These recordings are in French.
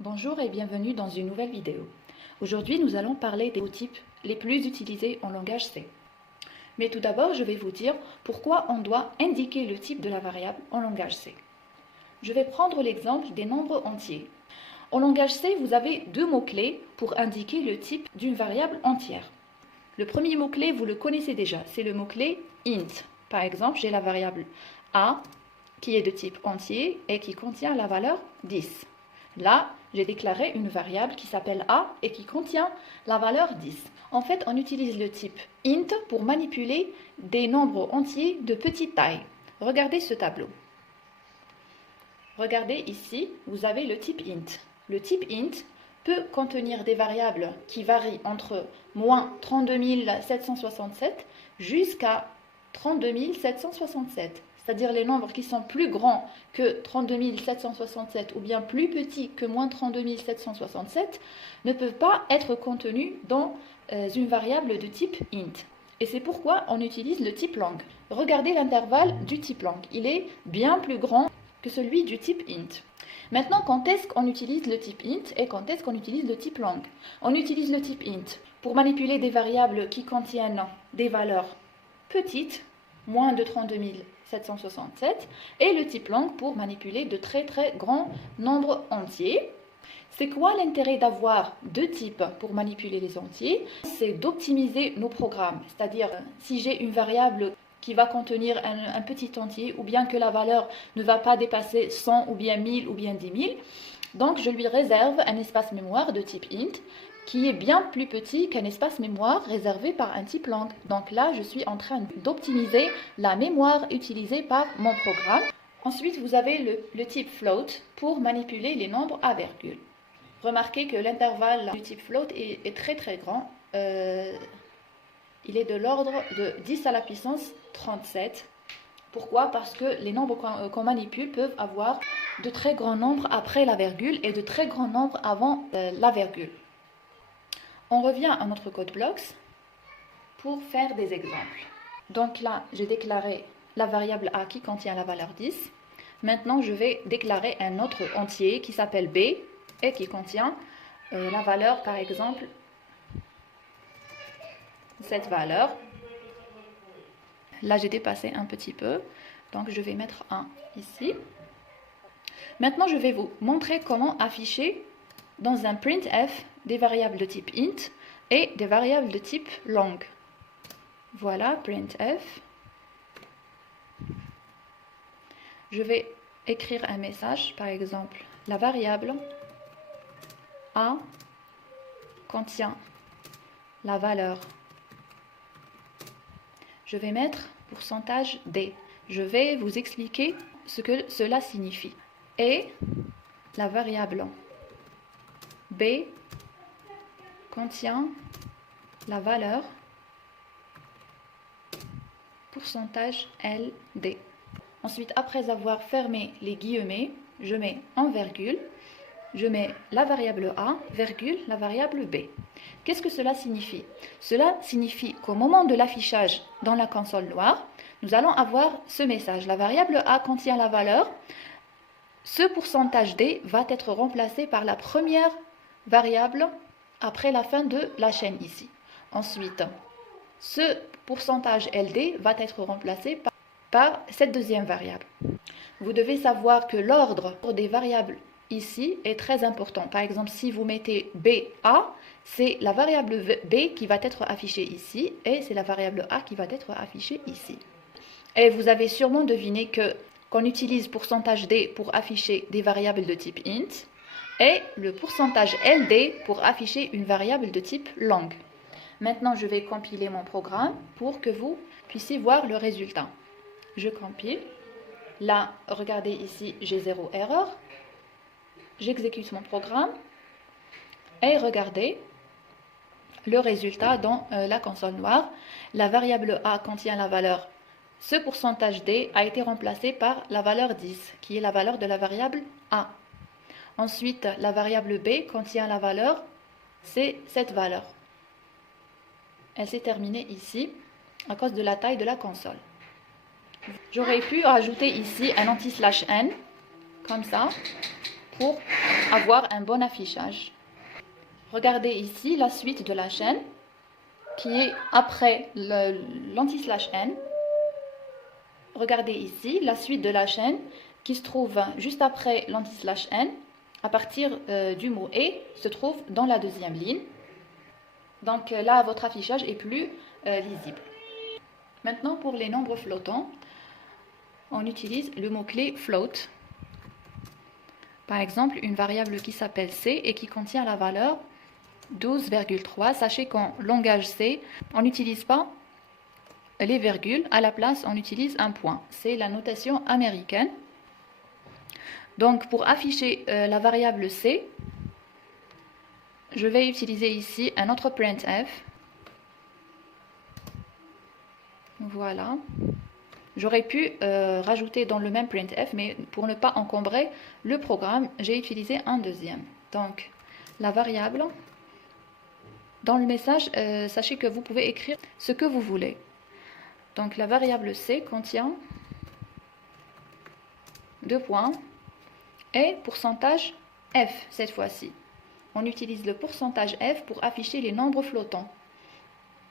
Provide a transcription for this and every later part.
Bonjour et bienvenue dans une nouvelle vidéo. Aujourd'hui, nous allons parler des types les plus utilisés en langage C. Mais tout d'abord, je vais vous dire pourquoi on doit indiquer le type de la variable en langage C. Je vais prendre l'exemple des nombres entiers. En langage C, vous avez deux mots-clés pour indiquer le type d'une variable entière. Le premier mot-clé, vous le connaissez déjà, c'est le mot-clé int. Par exemple, j'ai la variable a qui est de type entier et qui contient la valeur 10. Là, j'ai déclaré une variable qui s'appelle a et qui contient la valeur 10. En fait, on utilise le type int pour manipuler des nombres entiers de petite taille. Regardez ce tableau. Regardez ici, vous avez le type int. Le type int peut contenir des variables qui varient entre moins 32 767 jusqu'à 32 767. C'est-à-dire les nombres qui sont plus grands que 32 767 ou bien plus petits que moins 32 767 ne peuvent pas être contenus dans une variable de type int. Et c'est pourquoi on utilise le type lang. Regardez l'intervalle du type lang. Il est bien plus grand que celui du type int. Maintenant, quand est-ce qu'on utilise le type int et quand est-ce qu'on utilise le type lang? On utilise le type int pour manipuler des variables qui contiennent des valeurs petites, moins de 32 767, et le type lang pour manipuler de très grands nombres entiers. C'est quoi l'intérêt d'avoir deux types pour manipuler les entiers? C'est d'optimiser nos programmes. C'est-à-dire, si j'ai une variable qui va contenir un petit entier, ou bien que la valeur ne va pas dépasser 100 ou bien 1000 ou bien 10 000, donc je lui réserve un espace mémoire de type int qui est bien plus petit qu'un espace mémoire réservé par un type lang. Donc là, je suis en train d'optimiser la mémoire utilisée par mon programme. Ensuite, vous avez le type float pour manipuler les nombres à virgule. Remarquez que l'intervalle du type float est très grand. Il est de l'ordre de 10 à la puissance 37. Pourquoi? Parce que les nombres qu'on manipule peuvent avoir de très grands nombres après la virgule et de très grands nombres avant la virgule. On revient à notre code blocks pour faire des exemples. Donc là, j'ai déclaré la variable a qui contient la valeur 10. Maintenant, je vais déclarer un autre entier qui s'appelle b et qui contient la valeur, par exemple, cette valeur. Là, j'ai dépassé un petit peu, donc je vais mettre 1 ici. Maintenant, je vais vous montrer comment afficher dans un printf des variables de type int et des variables de type lang. Voilà, printf. Je vais écrire un message, par exemple, la variable a contient la valeur. Je vais mettre %d. Je vais vous expliquer ce que cela signifie. Et la variable b contient la valeur %ld. Ensuite, après avoir fermé les guillemets, je mets en virgule, je mets la variable a, virgule, la variable b. Qu'est-ce que cela signifie? Cela signifie qu'au moment de l'affichage dans la console noire, nous allons avoir ce message. La variable a contient la valeur. Ce %d va être remplacé par la première variable après la fin de la chaîne ici. Ensuite, ce %ld va être remplacé par cette deuxième variable. Vous devez savoir que l'ordre des variables ici est très important. Par exemple, si vous mettez ba, c'est la variable b qui va être affichée ici et c'est la variable a qui va être affichée ici. Et vous avez sûrement deviné qu'on utilise %d pour afficher des variables de type int et le %ld pour afficher une variable de type lang. Maintenant, je vais compiler mon programme pour que vous puissiez voir le résultat. Je compile. Là, regardez ici, j'ai 0 erreur. J'exécute mon programme et regardez le résultat dans la console noire. La variable a contient la valeur. Ce %d a été remplacé par la valeur 10, qui est la valeur de la variable a. Ensuite, la variable b contient la valeur, c'est cette valeur. Elle s'est terminée ici à cause de la taille de la console. J'aurais pu rajouter ici un anti/n, comme ça, pour avoir un bon affichage. Regardez ici la suite de la chaîne qui est après l'anti-slash n. Regardez ici la suite de la chaîne qui se trouve juste après l'anti-slash n. À partir du mot et se trouve dans la deuxième ligne. Donc là, votre affichage est plus lisible. Maintenant, pour les nombres flottants, on utilise le mot-clé float. Par exemple, une variable qui s'appelle C et qui contient la valeur 12,3. Sachez qu'en langage C, on n'utilise pas les virgules. À la place, on utilise un point. C'est la notation américaine. Donc, pour afficher la variable C, je vais utiliser ici un autre printf. Voilà. J'aurais pu rajouter dans le même printf, mais pour ne pas encombrer le programme, j'ai utilisé un deuxième. Donc, la variable, dans le message, sachez que vous pouvez écrire ce que vous voulez. Donc, la variable C contient 2 points et pourcentage F cette fois-ci. On utilise le pourcentage F pour afficher les nombres flottants.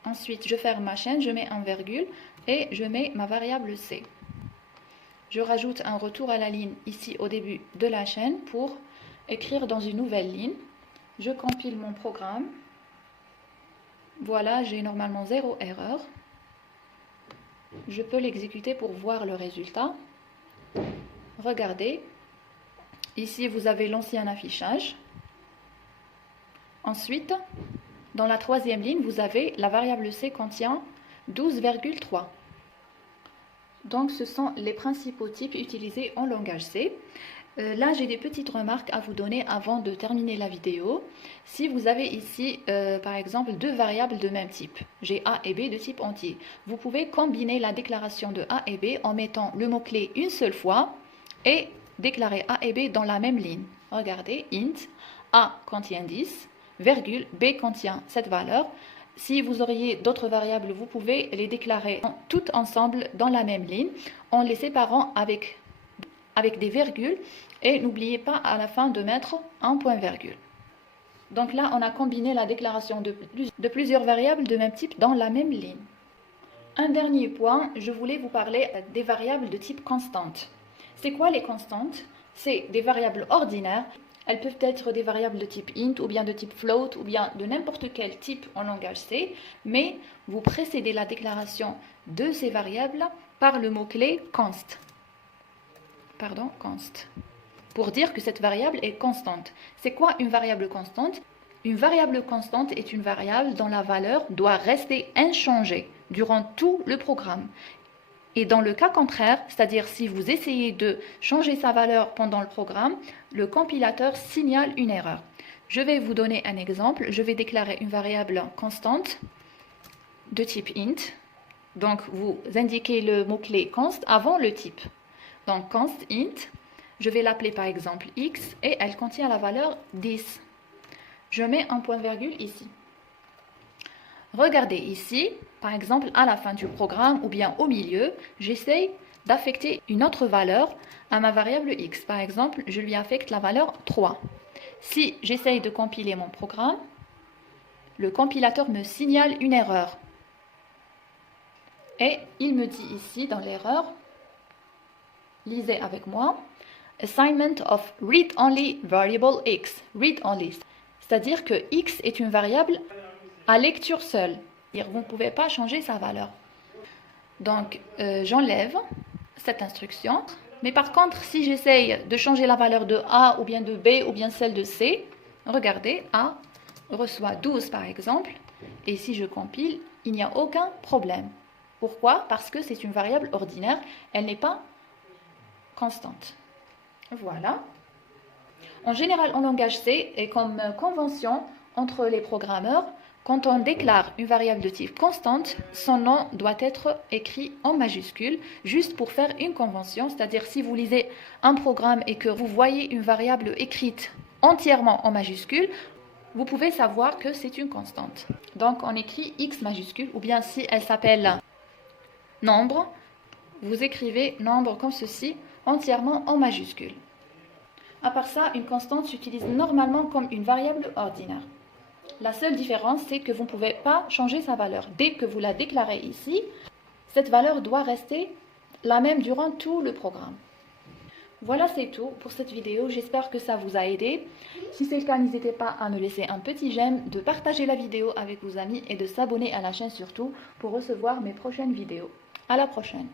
Ensuite, je ferme ma chaîne, je mets un virgule et je mets ma variable C. Je rajoute un retour à la ligne ici au début de la chaîne pour écrire dans une nouvelle ligne. Je compile mon programme. Voilà, j'ai normalement 0 erreur. Je peux l'exécuter pour voir le résultat. Regardez. Ici, vous avez l'ancien affichage. Ensuite, dans la troisième ligne, vous avez la variable C contient 12,3. Donc, ce sont les principaux types utilisés en langage C. Là, j'ai des petites remarques à vous donner avant de terminer la vidéo. Si vous avez ici, par exemple, deux variables de même type, j'ai A et B de type entier, vous pouvez combiner la déclaration de A et B en mettant le mot-clé une seule fois et déclarer A et B dans la même ligne. Regardez, int, A contient 10, virgule, B contient cette valeur. Si vous auriez d'autres variables, vous pouvez les déclarer toutes ensemble dans la même ligne en les séparant avec des virgules et n'oubliez pas à la fin de mettre un point-virgule. Donc là, on a combiné la déclaration de plusieurs variables de même type dans la même ligne. Un dernier point, je voulais vous parler des variables de type constante. C'est quoi les constantes? C'est des variables ordinaires. Elles peuvent être des variables de type int ou bien de type float ou bien de n'importe quel type en langage C, mais vous précédez la déclaration de ces variables par le mot-clé const. Const. Pour dire que cette variable est constante. C'est quoi une variable constante? Une variable constante est une variable dont la valeur doit rester inchangée durant tout le programme. Et dans le cas contraire, c'est-à-dire si vous essayez de changer sa valeur pendant le programme, le compilateur signale une erreur. Je vais vous donner un exemple. Je vais déclarer une variable constante de type int. Donc, vous indiquez le mot-clé const avant le type. Donc, const int, je vais l'appeler par exemple x et elle contient la valeur 10. Je mets un point-virgule ici. Regardez ici, par exemple, à la fin du programme ou bien au milieu, j'essaye d'affecter une autre valeur à ma variable x. Par exemple, je lui affecte la valeur 3. Si j'essaye de compiler mon programme, le compilateur me signale une erreur. Et il me dit ici dans l'erreur, lisez avec moi, assignment of read-only variable x, read-only. C'est-à-dire que x est une variable à lecture seule. Vous ne pouvez pas changer sa valeur. Donc, j'enlève cette instruction. Mais par contre, si j'essaye de changer la valeur de A ou bien de B ou bien celle de C, regardez, A reçoit 12 par exemple. Et si je compile, il n'y a aucun problème. Pourquoi? Parce que c'est une variable ordinaire. Elle n'est pas constante. Voilà. En général, en langage C, et comme convention entre les programmeurs, quand on déclare une variable de type constante, son nom doit être écrit en majuscule, juste pour faire une convention. C'est-à-dire, si vous lisez un programme et que vous voyez une variable écrite entièrement en majuscule, vous pouvez savoir que c'est une constante. Donc, on écrit x majuscule, ou bien si elle s'appelle nombre, vous écrivez nombre comme ceci, entièrement en majuscule. À part ça, une constante s'utilise normalement comme une variable ordinaire. La seule différence, c'est que vous ne pouvez pas changer sa valeur. Dès que vous la déclarez ici, cette valeur doit rester la même durant tout le programme. Voilà, c'est tout pour cette vidéo. J'espère que ça vous a aidé. Si c'est le cas, n'hésitez pas à me laisser un petit j'aime, de partager la vidéo avec vos amis et de s'abonner à la chaîne surtout pour recevoir mes prochaines vidéos. À la prochaine!